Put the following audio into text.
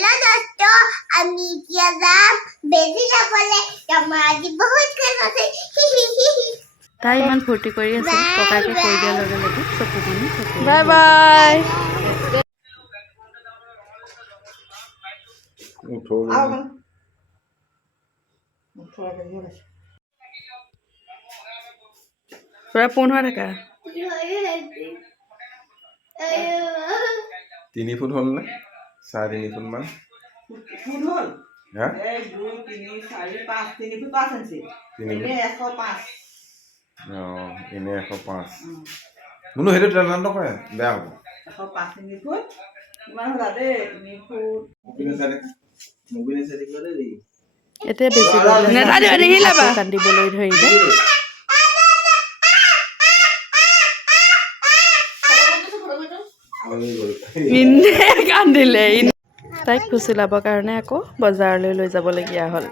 hello दोस्तों আমি কিয়া যাম বেজি যাবলে আমাৰ আজি বহুত খেল আছে তাই ইমান ফূৰ্তি কৰি আছে ককাকে কৈ দিয়াৰ লগে লগে চকু পানী বাই বাই পুৰা পোন হৈ থাকা 3 ফুট হল না 3.5 ফুট মান ফুট হল হ্যাঁ 1 2 3 4 5 3 ফুট 5 ইঞ্চি এনে 105 এনে 105 বোলো হেতু টান নকৰে বেয়া হ'ব 105 3 ফুট ইমান হলা দে 3 ফুট মোবিলে চাই দেখিলে দেই এতিয়া বেছি নেতা দিবা দেখিলাবা কান্দিবলৈ ধৰিলে ইনে কান্দিলে তাইক ফুচলাবৰ কাৰণে আকৌ বজাৰলৈ লৈ যাবলগীয়া হ'ল